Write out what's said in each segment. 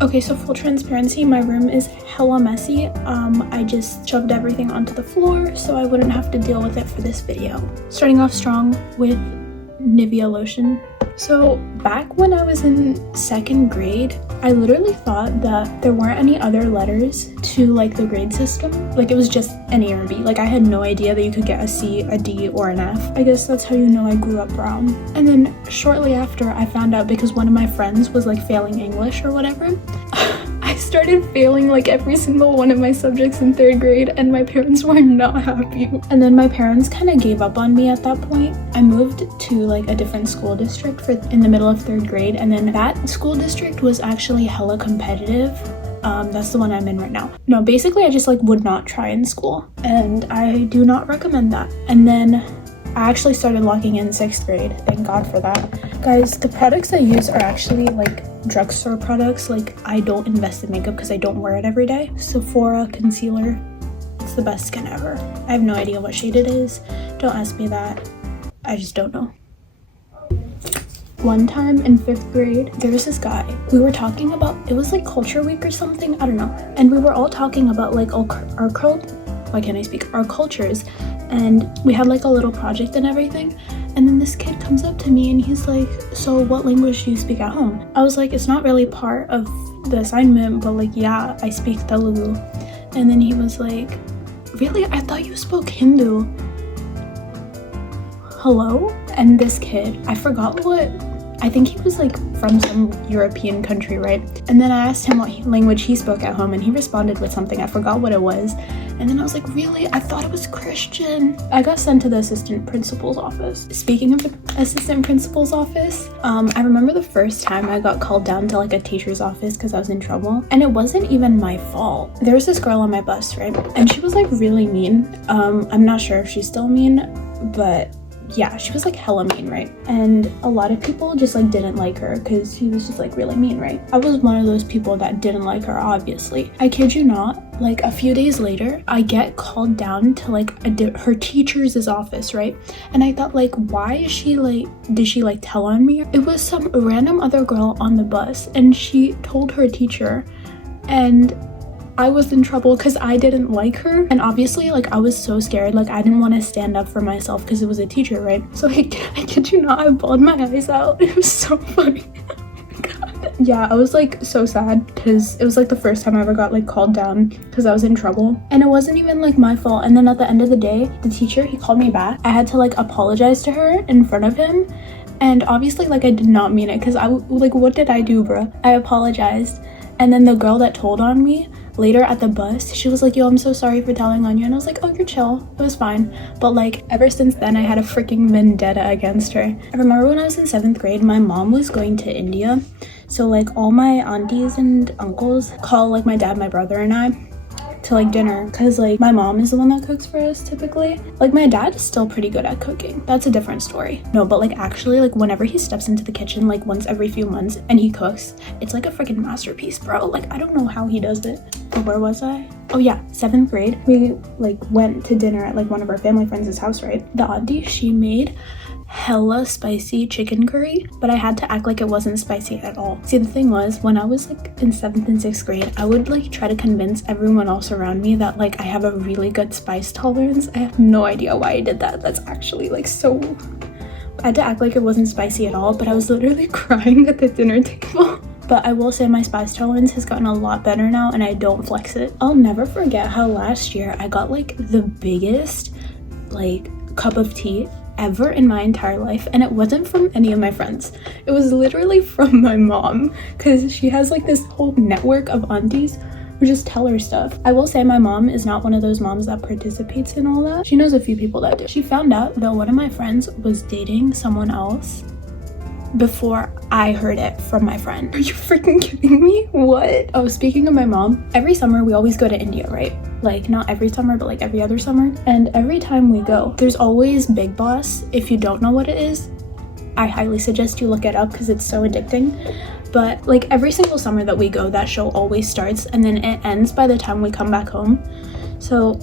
Okay, so full transparency, my room is hella messy. I just shoved everything onto the floor so I wouldn't have to deal with it for this video. Starting off strong with Nivea lotion. So back when I was in 2nd grade, I literally thought that there weren't any other letters to like the grade system. Like it was just an A or B. Like I had no idea that you could get a C, a D, or an F. I guess that's how you know I grew up brown. And then shortly after I found out because one of my friends was like failing English or whatever, I started failing like every single one of my subjects in 3rd grade and my parents were not happy. And then my parents kind of gave up on me at that point. I moved to like a different school district in the middle of 3rd grade, and then that school district was actually hella competitive. That's the one I'm in right now. No, basically I just like would not try in school and I do not recommend that. And then I actually started locking in 6th grade. Thank God for that. Guys, the products I use are actually like drugstore products. Like I don't invest in makeup because I don't wear it every day. Sephora concealer, it's the best skin ever. I have no idea what shade it is. Don't ask me that. I just don't know. One time in 5th grade, there was this guy. We were talking about, it was like culture week or something, I don't know. And we were all talking about like our cultures. And we had like a little project and everything. And then this kid comes up to me and he's like, so what language do you speak at home? I was like, it's not really part of the assignment, but like, yeah, I speak Telugu. And then he was like, really? I thought you spoke Hindu. Hello? And this kid, I forgot I think he was like from some European country, right? And then I asked him what language he spoke at home and he responded with something. I forgot what it was. And then I was like, really? I thought it was Christian. I got sent to the assistant principal's office. Speaking of the assistant principal's office, I remember the first time I got called down to like a teacher's office because I was in trouble. And it wasn't even my fault. There was this girl on my bus, right? And she was like really mean. I'm not sure if she's still mean, but yeah, she was like hella mean, right? And a lot of people just like didn't like her because she was just like really mean, right? I was one of those people that didn't like her, obviously. I kid you not, like a few days later, I get called down to like her teacher's office, right? And I thought like, why is she like, did she like tell on me? It was some random other girl on the bus and she told her teacher, and I was in trouble because I didn't like her. And obviously like I was so scared, like I didn't want to stand up for myself because it was a teacher, right? So I kid you not, I bawled my eyes out. It was so funny. God. Yeah, I was like so sad because it was like the first time I ever got like called down because I was in trouble, and it wasn't even like my fault. And then at the end of the day, the teacher, he called me back. I had to like apologize to her in front of him, and obviously like I did not mean it because I like, what did I do, bruh? I apologized. And then the girl that told on me later at the bus, she was like, yo, I'm so sorry for telling on you. And I was like, oh, you're chill, it was fine. But like ever since then I had a freaking vendetta against her. I remember when I was in 7th grade, my mom was going to India, so like all my aunties and uncles call like my dad, my brother, and I to like dinner because like my mom is the one that cooks for us typically. Like my dad is still pretty good at cooking, that's a different story. No, but like actually like whenever he steps into the kitchen like once every few months and he cooks, it's like a freaking masterpiece, bro. Like I don't know how he does it. But where was I? Oh yeah, 7th grade, we like went to dinner at like one of our family friends' house, right? The auntie, she made hella spicy chicken curry, but I had to act like it wasn't spicy at all. See, the thing was, when I was like in 7th and 6th grade, I would like try to convince everyone else around me that like I have a really good spice tolerance. I have no idea why I did that. That's actually like so... I had to act like it wasn't spicy at all, but I was literally crying at the dinner table. But I will say my spice tolerance has gotten a lot better now and I don't flex it. I'll never forget how last year I got like the biggest like cup of tea ever in my entire life, and it wasn't from any of my friends. It was literally from my mom because she has like this whole network of aunties who just tell her stuff. I will say my mom is not one of those moms that participates in all that. She knows a few people that do. She found out that one of my friends was dating someone else before I heard it from my friend. Are you freaking kidding me? What? Oh, speaking of my mom, every summer we always go to India, right? Like not every summer, but like every other summer. And every time we go, there's always Big Boss. If you don't know what it is, I highly suggest you look it up because it's so addicting. But like every single summer that we go, that show always starts and then it ends by the time we come back home. So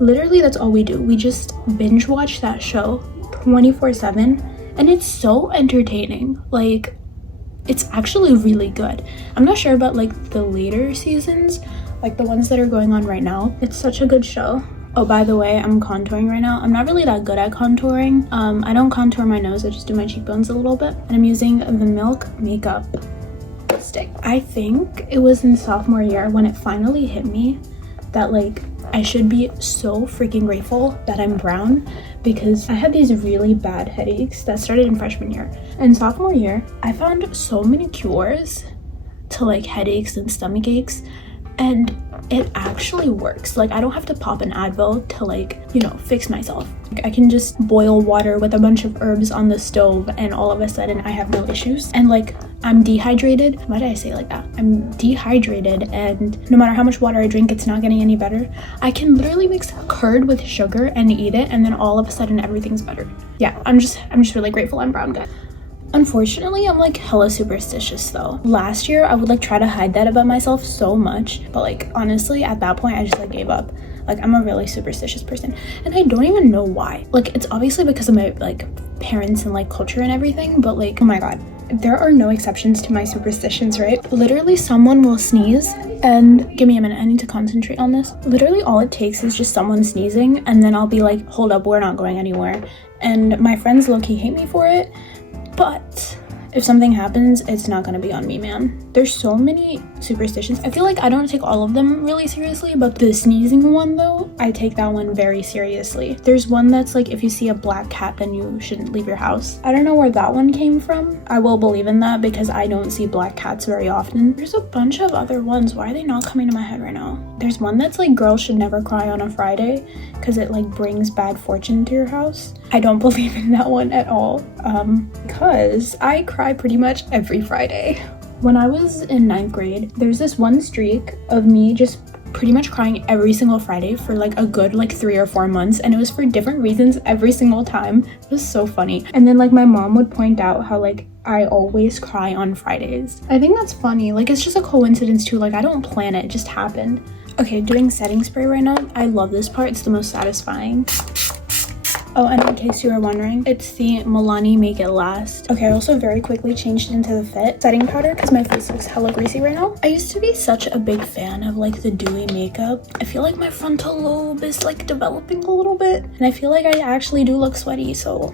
literally that's all we do. We just binge watch that show 24/7. And it's so entertaining. Like, It's actually really good. I'm not sure about like the later seasons, like the ones that are going on right now. It's such a good show. Oh, by the way, I'm contouring right now. I'm not really that good at contouring. I don't contour my nose, I just do my cheekbones a little bit. And I'm using the Milk Makeup stick. I think it was in sophomore year when it finally hit me that like I should be so freaking grateful that I'm brown, because I had these really bad headaches that started in freshman year. In sophomore year, I found so many cures to like headaches and stomach aches, and it actually works. Like I don't have to pop an Advil to like, you know, fix myself. I can just boil water with a bunch of herbs on the stove and all of a sudden I have no issues. And like I'm dehydrated. Why did I say it like that? I'm dehydrated, and no matter how much water I drink, it's not getting any better. I can literally mix curd with sugar and eat it, and then all of a sudden everything's better. Yeah, I'm just really grateful I'm brown, guys. Unfortunately, I'm like hella superstitious though. Last year I would like try to hide that about myself so much, but like honestly at that point I just like gave up. Like I'm a really superstitious person, and I don't even know why. Like it's obviously because of my like parents and like culture and everything, but like oh my god, there are no exceptions to my superstitions, right? Literally someone will sneeze, and give me a minute, I need to concentrate on this. Literally all it takes is just someone sneezing, and then I'll be like, hold up, we're not going anywhere. And my friends low-key hate me for it, but if something happens, it's not gonna be on me, man. There's so many superstitions. I feel like I don't take all of them really seriously, but the sneezing one though, I take that one very seriously. There's one that's like, if you see a black cat, then you shouldn't leave your house. I don't know where that one came from. I will believe in that because I don't see black cats very often. There's a bunch of other ones. Why are they not coming to my head right now? There's one that's like, girls should never cry on a Friday because it like brings bad fortune to your house. I don't believe in that one at all, because I cry pretty much every Friday. When I was in 9th grade, there's this one streak of me just pretty much crying every single Friday for like a good like 3 or 4 months, and it was for different reasons every single time. It was so funny. And then like my mom would point out how like I always cry on Fridays. I think that's funny. Like it's just a coincidence too. Like I don't plan it, it just happened. Okay, doing setting spray right now. I love this part. It's the most satisfying. Oh, and in case you were wondering, it's the Milani Make It Last. Okay, I also very quickly changed into the Fit setting powder because my face looks hella greasy right now. I used to be such a big fan of like the dewy makeup. I feel like my frontal lobe is like developing a little bit, and I feel like I actually do look sweaty, so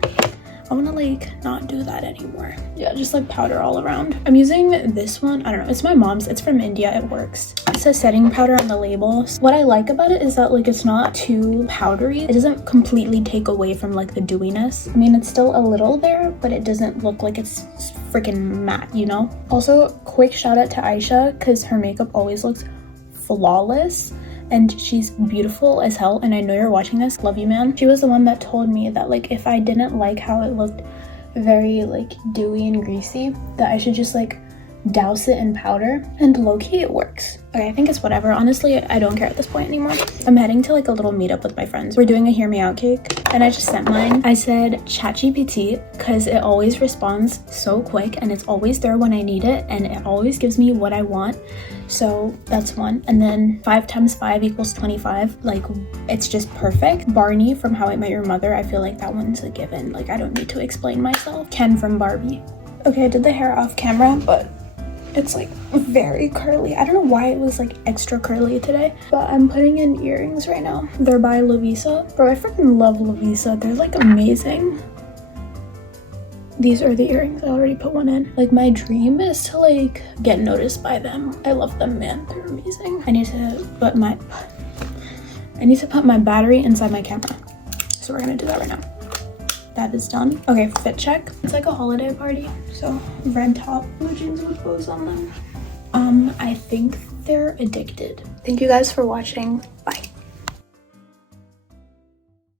I want to like not do that anymore. Yeah, just like powder all around. I'm using this one. I don't know, it's my mom's. It's from India. It works. It says setting powder on the label. What I like about it is that like it's not too powdery. It doesn't completely take away from like the dewiness. I mean, it's still a little there, but it doesn't look like it's freaking matte, you know? Also, quick shout out to Aisha because her makeup always looks flawless. And she's beautiful as hell, and I know you're watching this. Love you, man. She was the one that told me that like if I didn't like how it looked very like dewy and greasy, that I should just like douse it in powder, and low-key it works. Okay, I think it's whatever. Honestly, I don't care at this point anymore. I'm heading to like a little meetup with my friends. We're doing a hear me out cake, and I just sent mine. I said ChatGPT because it always responds so quick, and it's always there when I need it, and it always gives me what I want. So that's one. And then 5 times 5 equals 25. Like it's just perfect. Barney from How I Met Your Mother, I feel like that one's a given. Like I don't need to explain myself. Ken from Barbie. Okay, I did the hair off camera, but it's like very curly. I don't know why it was like extra curly today, but I'm putting in earrings right now. They're by Lovisa. Bro, I freaking love Lovisa. They're like amazing. These are the earrings. I already put one in. Like my dream is to like get noticed by them. I love them, man. They're amazing. I need to put my battery inside my camera. So we're gonna do that right now. That is done. Okay, fit check. It's like a holiday party. So red top, blue jeans with bows on them. I think they're addicted. Thank you guys for watching. Bye.